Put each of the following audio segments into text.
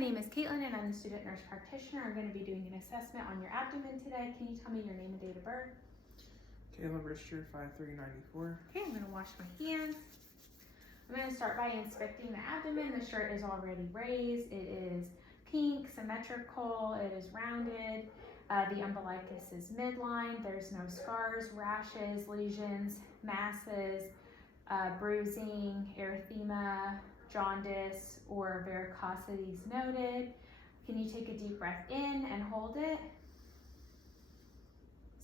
name is Caitlin and I'm the student nurse practitioner. I'm going to be doing an assessment on your abdomen today. Can you tell me your name and date of birth? Caleb Richter, 5'3", 94. Okay, I'm going to wash my hands. I'm going to start by inspecting the abdomen. The shirt is already raised. It is pink, symmetrical, it is rounded. The umbilicus is midline. There's no scars, rashes, lesions, masses, bruising, erythema, jaundice, or varicosities noted. Can you take a deep breath in and hold it?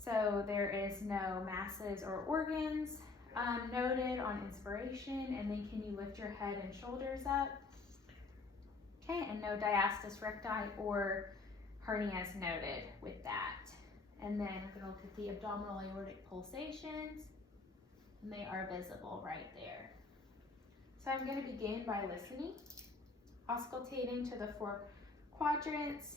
So there is no masses or organs noted on inspiration, and then can you lift your head and shoulders up? Okay, and no diastasis recti or hernias noted with that. And then we're gonna look at the abdominal aortic pulsations, and they are visible right there. So I'm gonna begin by listening, auscultating to the 4 quadrants.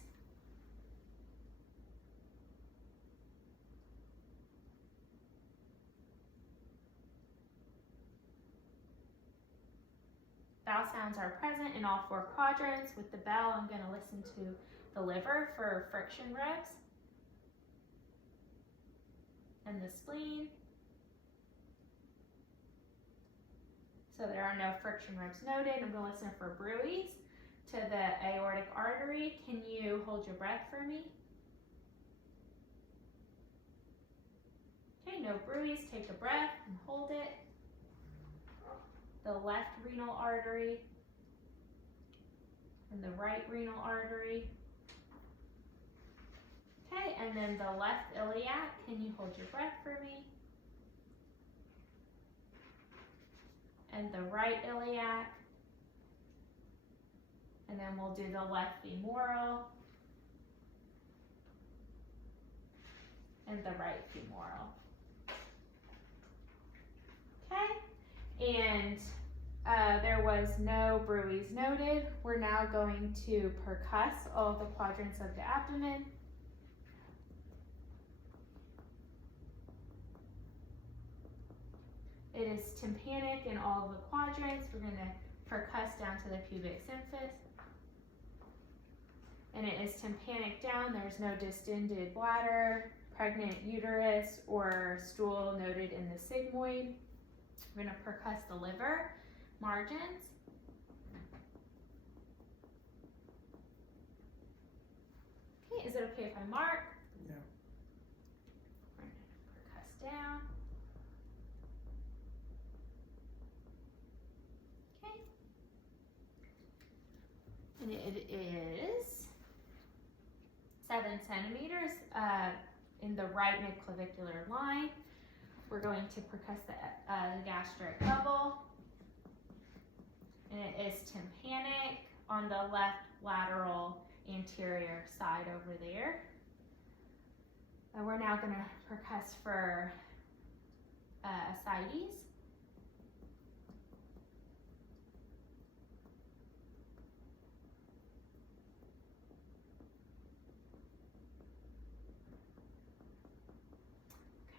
Vowel sounds are present in all 4 quadrants. With the bell, I'm going to listen to the liver for friction ribs and the spleen. So there are no friction ribs noted. I'm going to listen for bruits to the aortic artery. Can you hold your breath for me? Okay, no bruits. Take a breath and hold it. The left renal artery and the right renal artery. Okay, and then the left iliac. Can you hold your breath for me? And the right iliac. And then we'll do the left femoral and the right femoral. Okay, and there was no bruits noted. We're now going to percuss all of the quadrants of the abdomen. It is tympanic in all of the quadrants. We're going to percuss down to the pubic symphysis. And it is tympanic down. There's no distended bladder, pregnant uterus, or stool noted in the sigmoid. We're going to percuss the liver, margins. Okay, is it okay if I mark? Yeah. We're going to percuss down. Okay. And it is 7 centimeters in the right midclavicular line. We're going to percuss the gastric bubble. And it is tympanic on the left lateral anterior side over there. And we're now going to percuss for ascites.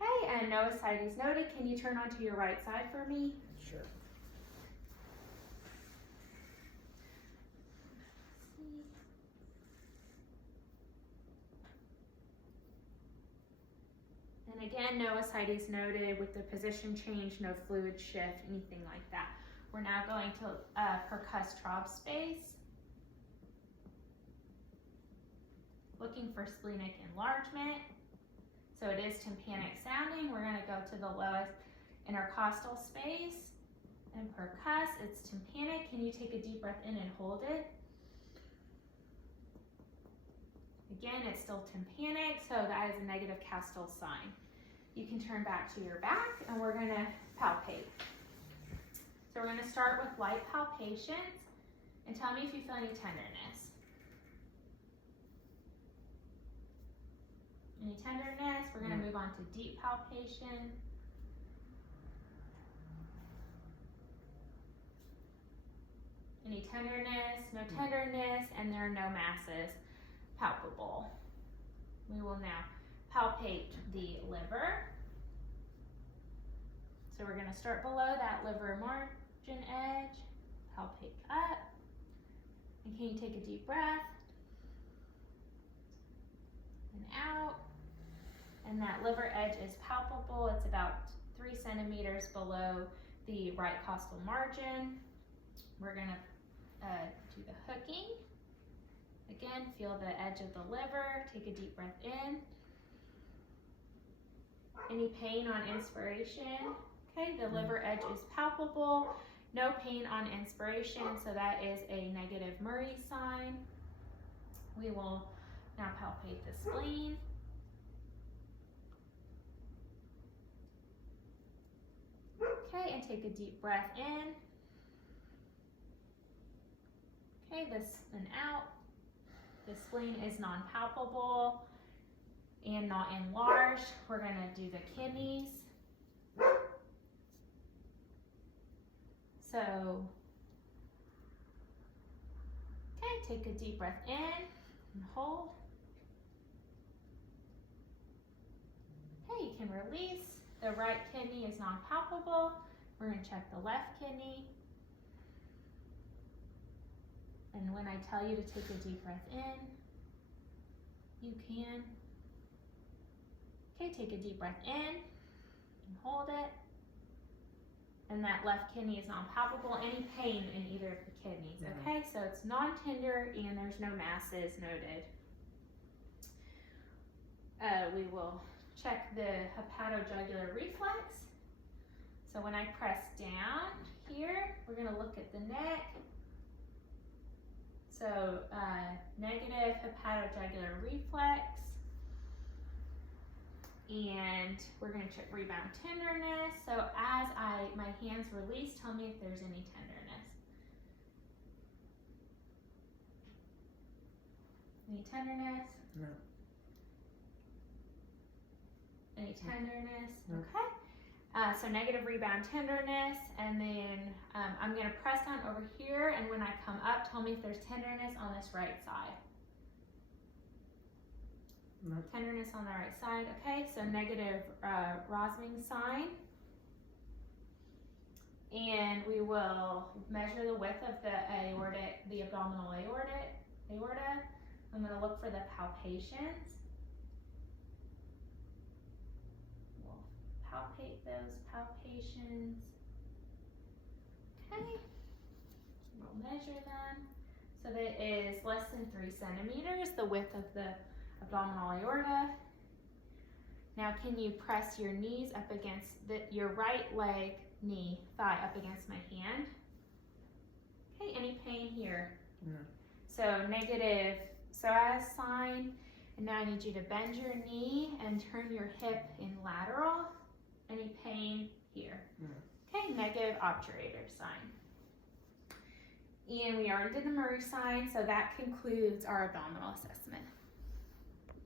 Okay, and no ascites noted. Can you turn onto your right side for me? Sure. And again, no ascites noted with the position change, no fluid shift, anything like that. We're now going to percuss trough space. Looking for splenic enlargement. So it is tympanic sounding. We're going to go to the lowest intercostal space and percuss. It's tympanic. Can you take a deep breath in and hold it? Again, it's still tympanic, so that is a negative Castle sign. You can turn back to your back, and we're going to palpate. So we're going to start with light palpations, and tell me if you feel any tenderness. Any tenderness? We're going to move on to deep palpation. Any tenderness? No tenderness, and there are no masses palpable. We will now palpate the liver. So we're going to start below that liver margin edge, palpate up, And can you take a deep breath? And out. And that liver edge is palpable. It's about 3 centimeters below the right costal margin. We're gonna do the hooking. Again, feel the edge of the liver. Take a deep breath in. Any pain on inspiration? Okay, the liver edge is palpable. No pain on inspiration, so that is a negative Murray sign. We will now palpate the spleen. Okay, and take a deep breath in. Okay, this and out. The spleen is non-palpable and not enlarged. We're gonna do the kidneys. So, okay, take a deep breath in and hold. Okay, you can release. The right kidney is non-palpable. We're gonna check the left kidney. And when I tell you to take a deep breath in, you can. Okay, take a deep breath in and hold it. And that left kidney is non-palpable. Any pain in either of the kidneys, okay? So it's non-tender and there's no masses noted. We will check the hepatojugular reflex. So when I press down here, we're gonna look at the neck. So negative hepatojugular reflex. And we're gonna check rebound tenderness. So as my hands release, tell me if there's any tenderness. Any tenderness? No. Any tenderness? No. Okay. So negative rebound tenderness, and then I'm gonna press down over here, and when I come up, tell me if there's tenderness on this right side. No. Tenderness on the right side, okay? So negative Rosming sign. And we will measure the width of the aortic, the abdominal aorta. I'm gonna look for the palpations. We'll palpate those palpations. Okay, we'll measure them. So that is less than 3 centimeters, the width of the abdominal aorta. Now can you press your knees up against your right leg, knee, thigh up against my hand? Okay, any pain here? No. So negative psoas sign, and now I need you to bend your knee and turn your hip in lateral. Any pain here? No. Okay, negative obturator sign. And we already did the Murray sign, so that concludes our abdominal assessment.